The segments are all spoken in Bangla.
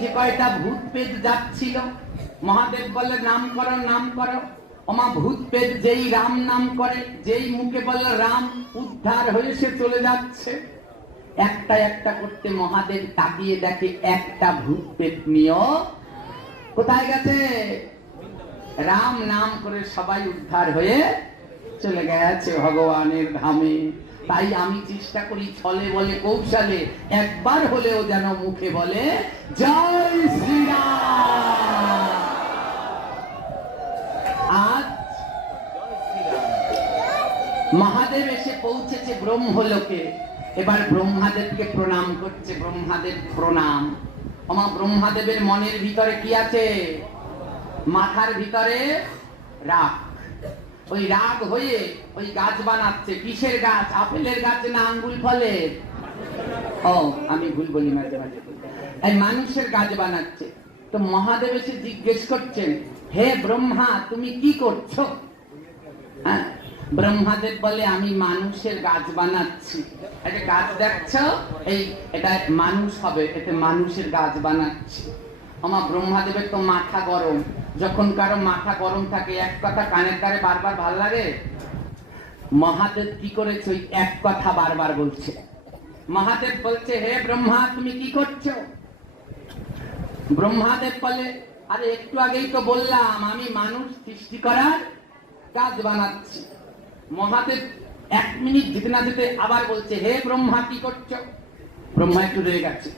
যে কয়টা ভূত পেট যাচ্ছিল। মহাদেব বলে নাম করো নাম করো। ওমা ভূত পেট যেই রাম নাম করে, যেই মুখে বলে রাম, উদ্ধার হয়ে সে চলে যাচ্ছে। একটা একটা করতে মহাদেব তাকিয়ে দেখে একটা ভূত পেট নিয়েও। কোথায় গেছে? রাম নাম করে সবাই উদ্ধার হয়ে চলে গেছে ভগবানের ধামে। তাই আমি চেষ্টা করি ছলে বলে, কৌশলে, একবার হলেও যেন মুখে বলে, জয় শ্রীরাম। মহাদেব এসে পৌঁছেছে ব্রহ্মলোকে। এবার ব্রহ্মাদেবকে প্রণাম করছে, ব্রহ্মাদেব প্রণাম। আমার ব্রহ্মাদেবের মনের ভিতরে কি আছে? মাথার ভিতরে রাগ। ওই রাগ হয়ে ওই গাছ বানাচ্ছে কিসের গাছ? আপেলের গাছ না আঙ্গুল ফলের ও আমি ভুল বলি মাঝে মাঝে এই মানুষের গাছ বানাচ্ছে। তো মহাদেব এসে জিজ্ঞেস করছেন হে ব্রহ্মা তুমি কি করছ? হ্যাঁ, ব্রহ্মাদেব বলে আমি মানুষের গাছ বানাচ্ছি। একটা গাছ দেখছ? এই এটা মানুষ হবে এতে মানুষের গাছ বানাচ্ছি। আমার ব্রহ্মাদেবের তো মাথা গরম। যখন কারও মাথা গরম থাকে, এক কথা কানের দ্বারে বারবার ভালো লাগে? মহাদেব কি করেছে? ওই এক কথা বারবার বলছে। মহাদেব বলছে, হে ব্রহ্মা, তুমি কি করছ? ব্রহ্মাদেব বলে, আরে, একটু আগেই তো বললাম, আমি মানুষ সৃষ্টি করার কাজ বানাচ্ছি। মহাদেব এক মিনিট যেতে না যেতে আবার বলছে, হে ব্রহ্মা, কি করছ? ব্রহ্মা একটু রয়ে গেছে,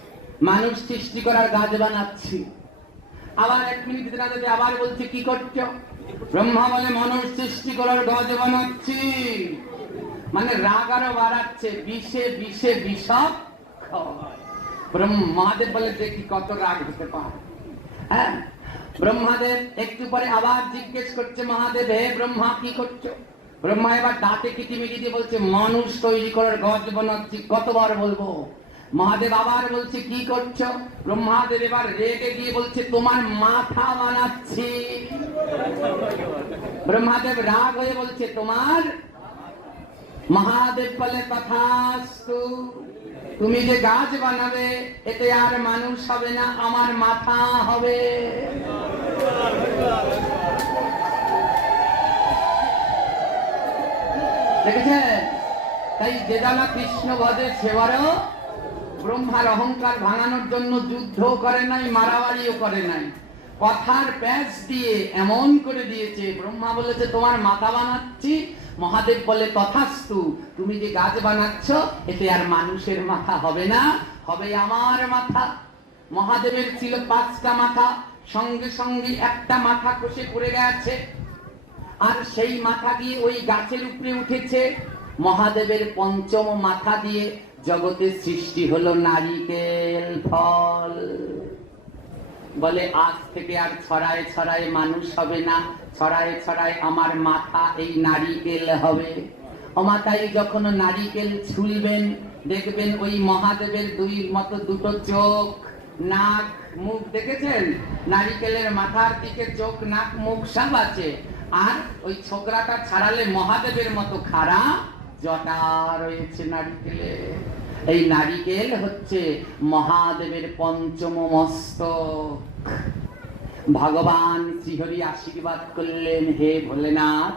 মানুষ সৃষ্টি করার কাজ বানাচ্ছি। আবার এক মিনিট না যেতে আবার বলছে, কি করছ? ব্রহ্মা বলে মানুষ সৃষ্টি করার গাছ বানাচ্ছি। মানে রাগ আরও বাড়াচ্ছে। বিষে বিষে বিষক ব্রহ্ম মহাদেব বলে, দেখি কত রাগ হতে পারে। হ্যাঁ? ব্রহ্মাদেব একটু পরে আবার জিজ্ঞেস করছে, মহাদেব, হে ব্রহ্মা, কি করছ? ব্রহ্মা এবার দাঁতে কিটিমিটি দিয়ে বলছে, মানুষ তৈরি করার গজ বানাচ্ছি। কতবার বলব? মহাদেব আবার বলছে, কি করছ? ব্রহ্মাদেব এবার রেগে গিয়ে বলছে, তোমার মাথা বানাচ্ছি। ব্রহ্মাদেব রাগ হয়ে বলছে, তোমার মহাদেব বলে তথাস্তু তুমি যে গাছ বানাবে, এতে আর মানুষ হবে না, আমার মাথা হবে। দেখেছেন? তাই যে জানা কৃষ্ণ বধে সেবারও ব্রহ্মার অহংকার ভাঙানোর জন্য যুদ্ধ করে নাই, মারামারিও করে নাই। কথার প্যাচ দিয়ে এমন করে দিয়েছে, ব্রহ্মা বলেছে, তোমার মাথা বানাচ্ছি। মহাদেব বলে, তথাস্তু, তুমি যে গাছ বানাচ্ছ, এতে আর মানুষের মাথা হবে না, হবে আমার মাথা। মহাদেবের ছিল পাঁচটা মাথা, সঙ্গে সঙ্গে একটা মাথা কষে পড়ে গেছে। আর সেই মাথা দিয়ে ওই গাছের উপরে উঠেছে। মহাদেবের পঞ্চম মাথা দিয়ে জগতের সৃষ্টি হলো নারিকেল, ফল। বলে, আজ থেকে আর ছড়ায় ছড়ায় মানুষ হবে না। ছড়ায় ছড়ায় আমার মাথা এই নারিকেল হবে। অমাতাই যখন নারিকেল ছুলবেন, দেখবেন ওই মহাদেবের দুই মতো দুটো চোখ, নাক, মুখ দেখেছেন? নারিকেলের মাথার দিকে চোখ, নাক, মুখ সব আছে। আর ওই ছোকরাটা ছাড়ালে মহাদেবের মতো খাড়া জটা রয়েছে নারিকেলে। এই নারিকেল হচ্ছে মহাদেবের পঞ্চম মস্তক। ভগবান শ্রীহরি আশীর্বাদ করলেন, হে ভোলেনাথ,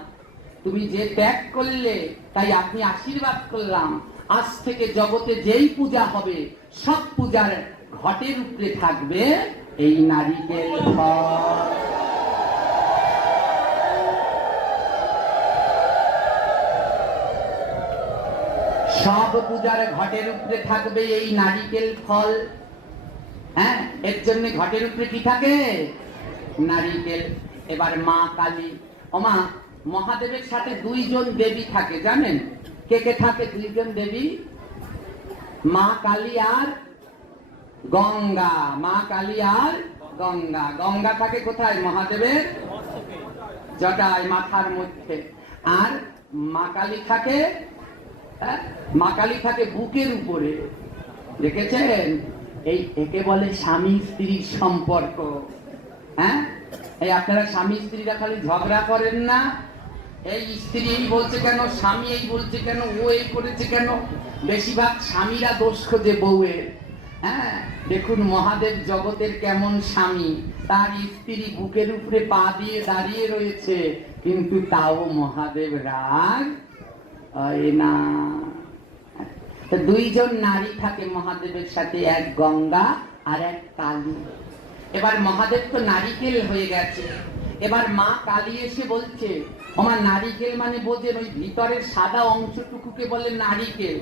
তুমি যে ত্যাগ করলে, তাই আপনি আশীর্বাদ করলাম। আজ থেকে জগতে যেই পূজা হবে, সব পূজার ঘটের উপরে থাকবে এই নারিকেল ফল। সব পূজার ঘটের উপরে থাকবে এই নারিকেল ফল। হ্যাঁ এর জন্য ঘটের উপরে কি থাকে? নারিকেল। এবার মা কালী। ওমা মহাদেবের সাথে দুইজন দেবী থাকে, জানেন? কে কে থাকে দুইজন দেবী? মা কালী আর গঙ্গা। মা কালী আর গঙ্গা। গঙ্গা থাকে কোথায়? মহাদেবের জটায়, মাথার মধ্যে। আর মা কালী থাকে? মা কালী থাকে বুকের উপরে দেখেছেন এই একে বলে স্বামী স্ত্রীর সম্পর্ক। হ্যাঁ? এই আপনারা স্বামী স্ত্রীরা খালি ঝগড়া করেন না। এই স্ত্রী এই বলছে কেন, স্বামী এই বলছে কেন, ও এই করেছে কেন? বেশিরভাগ স্বামীরা দোষ খোঁজে বউয়ের। হ্যাঁ? দেখুন, মহাদেব জগতের কেমন স্বামী। তার স্ত্রী বুকের উপরে পা দিয়ে দাঁড়িয়ে রয়েছে, কিন্তু তাও মহাদেব রাগ দুইজন নারী থাকে মহাদেবের সাথে, এক গঙ্গা আর এক কালী। এবার মহাদেব তো নারিকেল হয়ে গেছে। এবার মা কালী এসে বলছে আমার নারিকেল মানে বোঝেন ওই ভিতরের সাদা অংশটুকুকে বলে নারিকেল।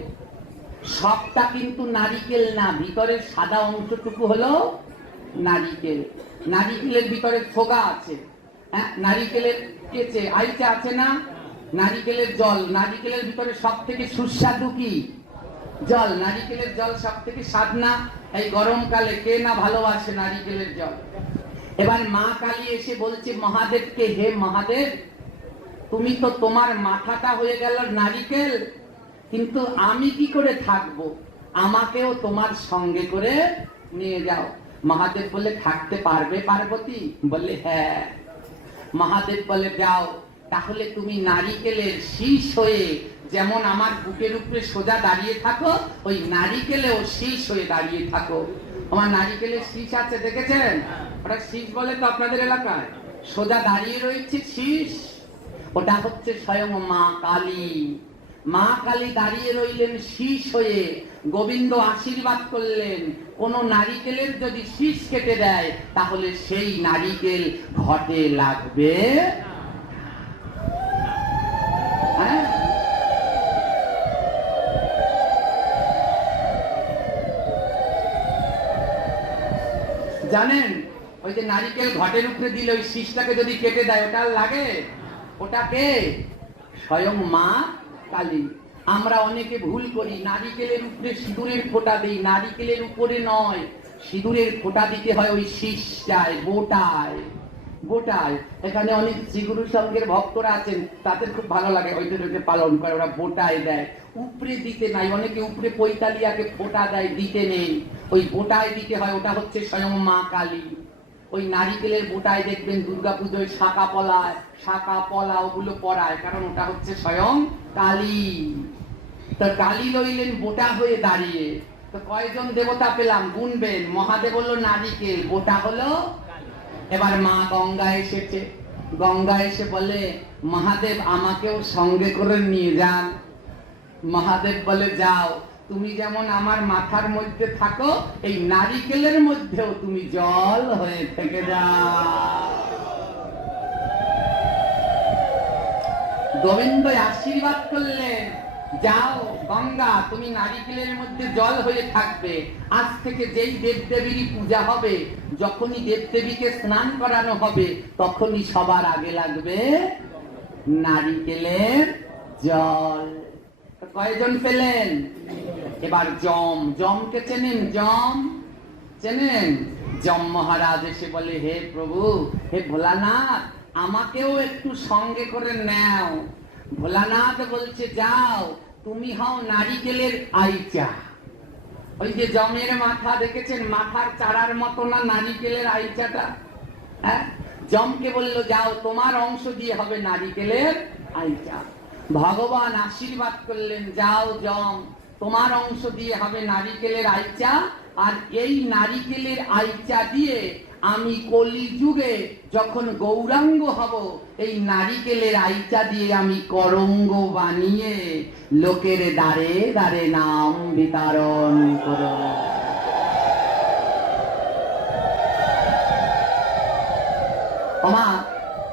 সবটা কিন্তু নারিকেল না, ভিতরের সাদা অংশটুকু হলো নারিকেল। নারিকেলের ভিতরে থোগা আছে। হ্যাঁ নারিকেলের কেচে, আইচা আছে না? নারিকেলের জল, নারিকেলের ভিতরে সব থেকে সুস্বাদু কি? জল, নারিকেলের জল সব থেকে স্বাদ না এই গরমকালে কে না ভালোবাসে নারিকেলের জল? এবার মা কালী এসে বলছে, মহাদেবকে হে মহাদেব, তুমি তো তোমার মাথাটা হয়ে গেল নারিকেল, কিন্তু আমি কি করে থাকব? আমাকেও তোমার সঙ্গে করে নিয়ে যাও। মহাদেব বলে, থাকতে পারবে পার্বতী? বলে হ্যাঁ। মহাদেব বলে, যাও। তাহলে তুমি নারিকেলের শীষ হয়ে যেমন আমার বুকের উপরে সোজা দাঁড়িয়ে থাকো, ওই নারিকেলেও শীষ হয়ে দাঁড়িয়ে থাকো। আমার নারিকেলের শীষ আছে, দেখেছেন? ওটা শীষ বলে তো আপনাদের এলাকায়। সোজা দাঁড়িয়ে রয়েছে শীষ। ওটা হচ্ছে স্বয়ং মা কালী। মা কালী দাঁড়িয়ে রইলেন শীষ হয়ে। গোবিন্দ আশীর্বাদ করলেন, কোন নারিকেলের যদি শীষ কেটে দেয়, তাহলে সেই নারিকেল ঘটে লাগবে হ্যাঁ? জানেন, ওই যে নারিকেল ঘটের উপরে দিলে ওই শীষটাকে যদি কেটে দেয়, ওটা লাগে? ওটাকে স্বয়ং মা কালী। আমরা অনেকে ভুল করি, নারিকেলের উপরে সিঁদুরের ফোঁটা দিই। নারিকেলের উপরে নয়, সিঁদুরের ফোঁটা দিতে হয় ওই শীষটায়, বোটায়। বোটায় এখানে অনেক শ্রীগুরু সঙ্গের ভক্তরা আছেন, তাদের খুব ভালো লাগে ওইটা ওইটা পালন করে, ওরা বোটায় দেয়। উপরে দিতে নাই, অনেকে উপরে পৈতালিয়াকে ফোঁটা দেয়, দিতে নেই। ওই বোটায় দিতে হয়, ওটা হচ্ছে স্বয়ং মা কালী। ওই নারিকেলের বোটায় দেখবেন দুর্গাপুজোয় শাখা পলায়, শাখা পলা ওগুলো পড়ায় কারণ ওটা হচ্ছে স্বয়ং কালী। তা কালী লইলেন বোটা হয়ে দাঁড়িয়ে। তো কয়জন দেবতা পেলাম? গুনবেন। মহাদেব হলো নারিকেল বোটা হলো এবার মা গঙ্গা এসেছে। গঙ্গা এসে বলে, মহাদেব, আমাকেও সঙ্গে করে নিয়ে যান। মহাদেব বলে, যাও, তুমি যেমন আমার মাথার মধ্যে থাকো, এই নারিকেলের মধ্যেও তুমি জল হয়ে থেকে যাও। গোবিন্দ আশীর্বাদ করলেন। যাও, গঙ্গা, তুমি নারিকেলের মধ্যে জল হয়ে থাকবে। আজ থেকে যেই দেবদেবীরই পূজা হবে, যখনই দেবদেবীকে স্নান করানো হবে, তখনই সবার আগে লাগবে নারিকেলের জল। কয়জন পেলেন? এবার জম জমকে চেনেন? জম চেনেন? জম মহারাজ এসে বলে, হে প্রভু, হে ভোলানাথ, আমাকেও একটু সঙ্গে করে নাও। ভোলানাথ বলছে, যাও, তুমি হও নারিকেলের আইচা। ওই যে জমের মাথা দেখেছেন? মাথার চারার মতো না নারিকেলের আইচাটা? হ্যাঁ? জমকে বলল, যাও, তোমার অংশ দিয়ে হবে নারিকেলের আইচা। ভগবান আশীর্বাদ করলেন, যাও জম, তোমার অংশ দিয়ে হবে নারিকেলের আইচা। আর এই নারিকেলের আইচা দিয়ে আমি কলি যুগে যখন গৌরাঙ্গ হব, এই নারিকেলের আইচা দিয়ে আমি করঙ্গ বানিয়ে লোকের দ্বারে দ্বারে নাম বিতরণ করো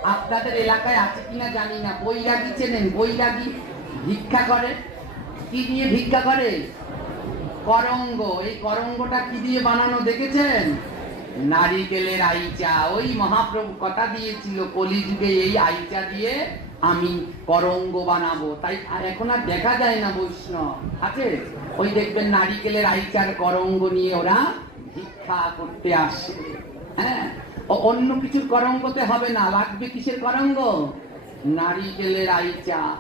আপনাদের এলাকায় আছে কিনা জানি না। বৈরাগী চেনেন? বৈরাগী ভিক্ষা করে? কি দিয়ে ভিক্ষা করে? করঙ্গ। এই করঙ্গটা কি দিয়ে বানানো দেখেছেন? নারিকেলের আইচা, ওই মহাপ্রভু কথা দিয়েছিল? কলিযুগে এই আইচা দিয়ে আমি করঙ্গ বানাবো। তাই এখন আর দেখা যায় না বৈষ্ণব। আছে? ওই দেখবেন নারিকেলের আইচার করঙ্গ নিয়ে ওরা ভিক্ষা করতে আসে। হ্যাঁ? ও অন্য কিছুর করঙ্গতে হবে না, লাগবে কিসের করঙ্গ? নারিকেলের আইচা।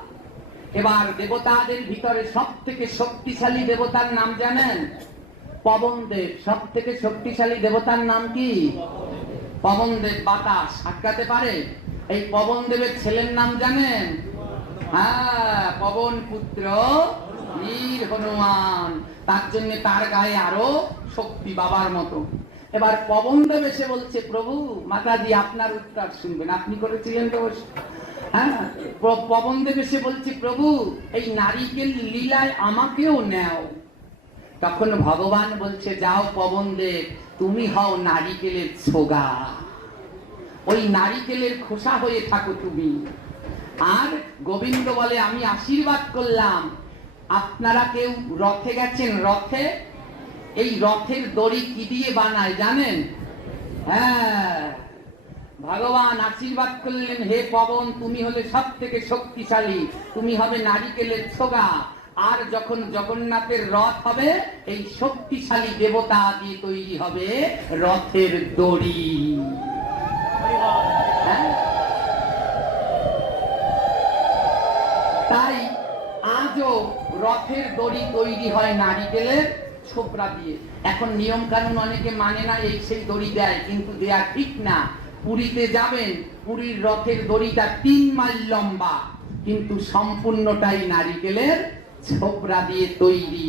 এবার দেবতাদের ভিতরে সব থেকে শক্তিশালী দেবতার নাম জানেন? পবন দেব সব থেকে শক্তিশালী দেবতার নাম কি? পবন দেব বাতাস, আটকাতে পারে? এই পবন দেবের ছেলের নাম জানেন? হ্যাঁ পবন পুত্র বীর হনুমান। তার জন্য তার গায়ে আরও শক্তি বাবার মতো। এবার পবন দেব এসে বলছে, প্রভু, মাতাজি, আপনার উত্তর শুনবেন। আপনি করেছিলেন তো হ্যাঁ পবন দেব এসে বলছে, প্রভু, এই নারিকেল লীলায় আমাকেও নেও। তখন ভগবান বলছে, যাও পবন দেব তুমি হও নারিকেলের ছোগা। ওই নারিকেলের খোসা হয়ে থাকো তুমি। আর গোবিন্দ বলে, আমি আশীর্বাদ করলাম। আপনারা কেউ রথে গেছেন? রথে? এই রথের দড়ি কি দিয়ে বানায় জানেন? হ্যাঁ ভগবান আশীর্বাদ করলেন, হে পবন, তুমি হলে সব থেকে শক্তিশালী। তুমি হবে নারিকেলের ছোগা। আর যখন জগন্নাথের রথ হবে, এই শক্তিশালী দেবতা দিয়ে তৈরি হবে রথের দড়ি। হ্যাঁ? তাই আজও রথের দড়ি তৈরি হয় নারিকেলের ছোপড়া দিয়ে। এখন নিয়ম কানুন অনেকে মানে না, এই সেই দড়ি দেয়, কিন্তু দেয়া ঠিক না। পুরীতে যাবেন, পুরীর রথের দড়িটা তিন মাইল লম্বা, কিন্তু সম্পূর্ণটাই নারিকেলের ছোপড়া দিয়ে তৈরি।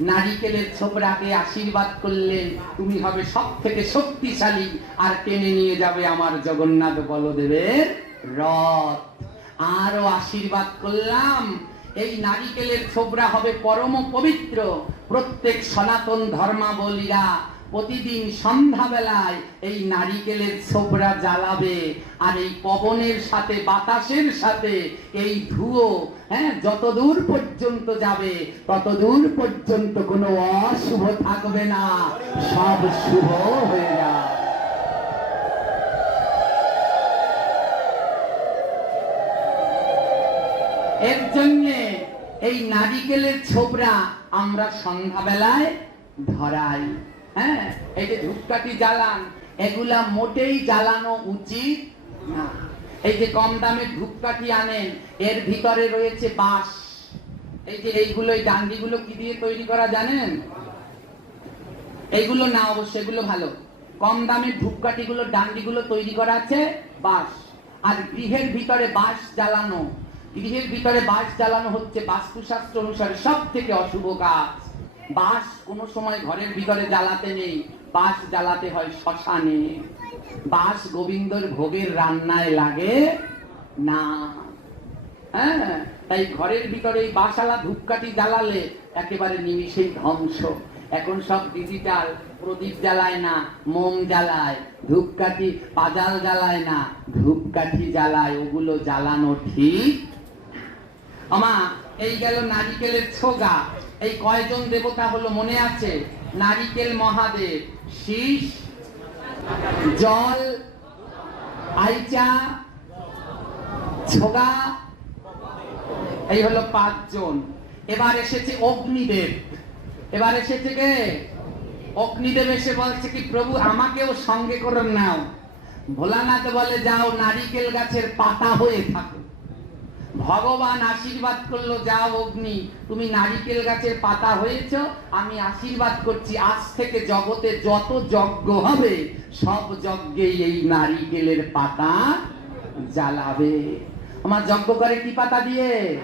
নারিকেলের ছোবরাকে আশীর্বাদ করলে তুমি হবে সব থেকে শক্তিশালী আর টেনে নিয়ে যাবে আমার জগন্নাথ বলদেবের রথ। আরও আশীর্বাদ করলাম, এই নারিকেলের ছোবরা হবে পরম পবিত্র। প্রত্যেক সনাতন ধর্মাবলীরা প্রতিদিন সন্ধ্যাবেলায় এই নারিকেলের ছোবরা জ্বালাবে আর এই পবনের সাথে, বাতাসের সাথে এই ধুয়ো হ্যাঁ যত দূর পর্যন্ত যাবে তত দূর পর্যন্ত কোনো অশুভ থাকবে না। সব শুভ হয়ে যাবে এর জন্যে এই নারিকেলের ছোবরা আমরা সন্ধ্যাবেলায় ধরাই। হ্যাঁ এই যে ধূপকাঠি জ্বালান, এগুলা মোটেই জ্বালানো উচিত না। এই যে কম দামে ধূপকাঠি আনেন, এর ভিতরে রয়েছে বাঁশ। এই যে এইগুলো, এই ডান্ডিগুলো কি দিয়ে তৈরি করা জানেন? এইগুলো না, অবশ্য এগুলো ভালো। কম দামে ধূপকাঠিগুলো ডান্ডিগুলো তৈরি করা আছে, বাঁশ। আর গৃহের ভিতরে বাঁশ জ্বালানো। গৃহের ভিতরে বাঁশ জ্বালানো হচ্ছে বাস্তুশাস্ত্র অনুসারে সব থেকে অশুভ কাজ। বাঁশ কোনো সময় ঘরের ভিতরে জ্বালাতে নেই বাস জ্বালাতে হয় শ্মশানে। বাঁশ গোবিন্দর ভোগের রান্নায় লাগে না। হ্যাঁ তাই ঘরের ভিতরে এই বাসালা ধূপকাঠি জ্বালালে একেবারে নিমিষেই ধ্বংস। এখন সব ডিজিটাল প্রদীপ জ্বালায় না, মোম জ্বালায়, ধূপকাঠি, পাজাল জ্বালায় না, ধূপকাঠি জ্বালায়, ওগুলো জ্বালানো ঠিক। আমা, এই গেল নারিকেলের ছোগা এই কয়জন দেবতা হলো মনে আছে? নারিকেল মহাদেব, শীষ, জল, আইচা, ছোগা, এই হলো পাঁচজন। এবার এসেছে অগ্নিদেব। এবার এসেছে কে? অগ্নিদেব এসে বলছে কি, প্রভু, আমাকেও সঙ্গে করে নাও। ভোলানাথ বলে, যাও নারিকেল গাছের পাতা হয়ে থাকো ভগবান আশীর্বাদ করল, যাও অগ্নি, তুমি নারিকেল গাছের পাতা হয়েছ, আমি আশীর্বাদ করছি, আজ থেকে জগতে যত যজ্ঞ হবে, সব যজ্ঞেই এই নারিকেলের পাতা জ্বালাবে। আমার যজ্ঞ করে কি পাতা দিয়ে?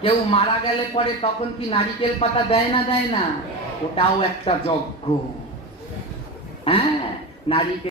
কেউ মারা গেলে পরে তখন কি নারিকেল পাতা দেয় না দেয় না? ওটাও একটা যজ্ঞ। হ্যাঁ নারিকেল